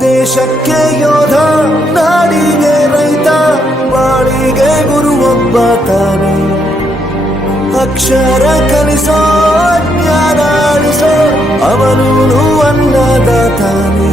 ದೇಶಕ್ಕೆ ಯೋಧ ನಾಡಿಗೆ ರೈತ ಬಾಳಿಗೆ ಗುರು ಒಬ್ಬ ತಾನೆ. ಅಕ್ಷರ ಕಲಿಸೋ ಜ್ಞಾನ ಅಳಿಸೋ ಅವನು ಅನ್ನದಾತಾನೆ